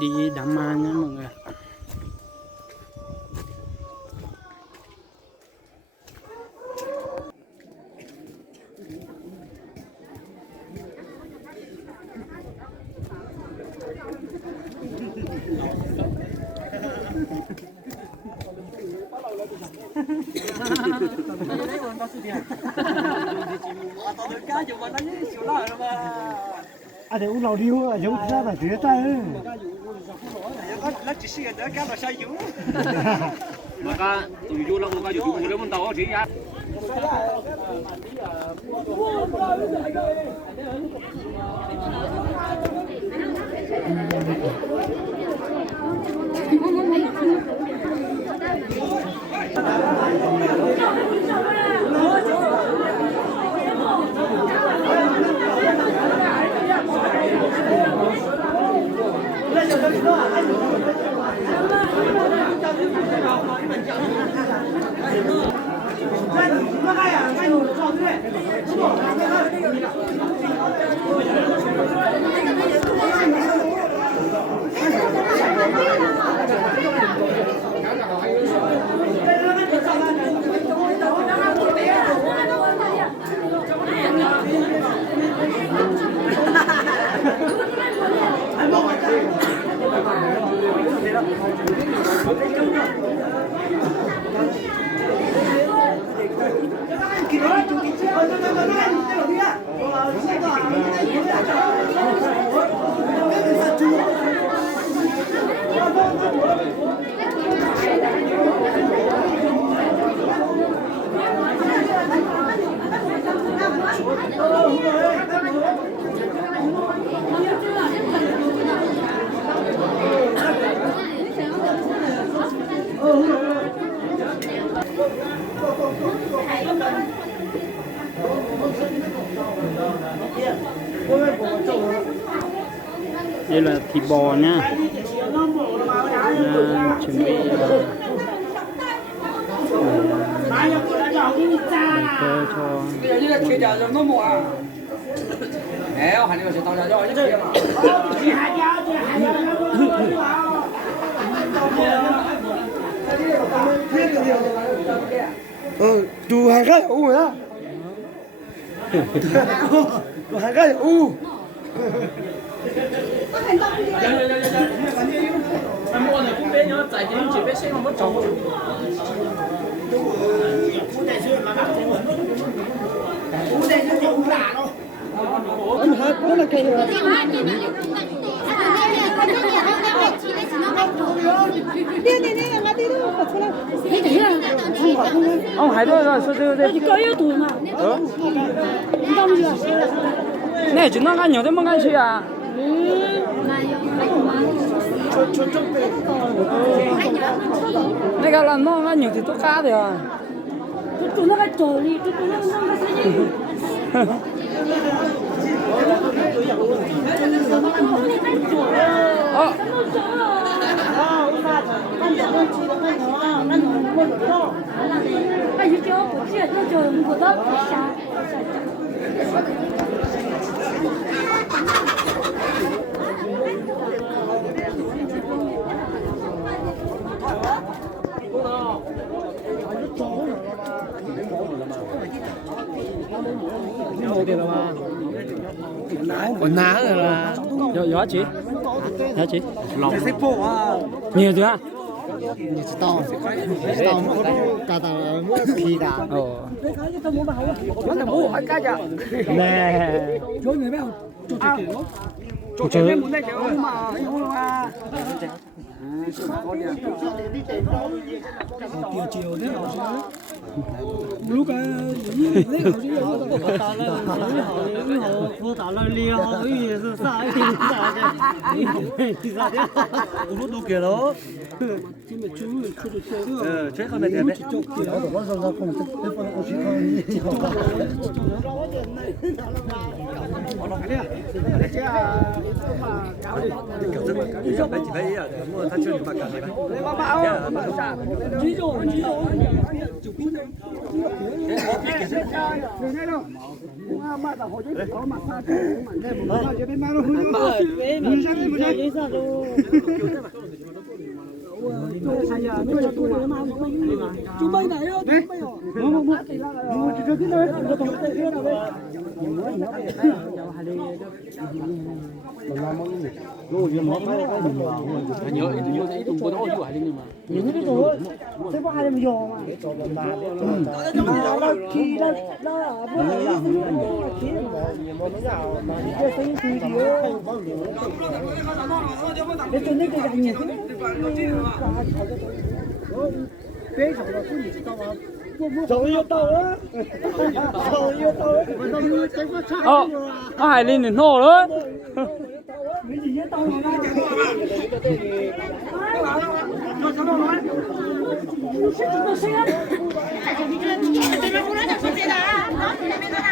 đi đám ma nhé mọi người. À thì uống lẩu điêu giống ra là phía ta ấy. nó chỉ xí cái cá mà say dữ. Mà cá tụi vô lâu cá dùng để mình tàu chỉ ra. Đây là thịt bò nhá. Chuẩn bị bài cơ cho. Đủ hai cái u rồi á. Đủ hai cái u. Ông Hải Đội rồi, sao đây? Có yếu tố mà. Này chúng nó ăn nhiều thế mà ăn chi à? Này cái là nó ăn nhiều thì tốt cá rồi à? Chúng nó cái trò đi, chúng nó cái gì? Còn ná rồi là gió chị? Gió chị? Nhiều chưa? Tao cả tao mua phi đã. Nó mua hỏi cá chả. Nè. Chỗ người biết không? Chỗ chơi kiểu. Chỗ chơi muốn đây kiểu mà không à. Chiều thế nào chứ? Lúc cái gì thế nào chứ? Cô tao là liều, ý là sao ý là Lúc đâu kìa đó. Chết con này đẹp đấy. Chỉ phải mua thanh xuân mà cả này. Ví dụ chụp cái này. 嘛的，好久不搞嘛，啥子嘛，那这边买了很多，没啥没啥。没啥都。哎呀，没有多嘛，就买那个，就买哟。我这边那个东西在这那边。有中国的奥运还领的吗？你那个多，这不还得有吗？那去那不是那去你这生意推的哦。那真的这个你别吵了，你知道吗？终于到了，终于到了，哦，海林你弄了。你已经到了吗？是这个谁啊？这边过来的是谁的啊？老子那边的呢？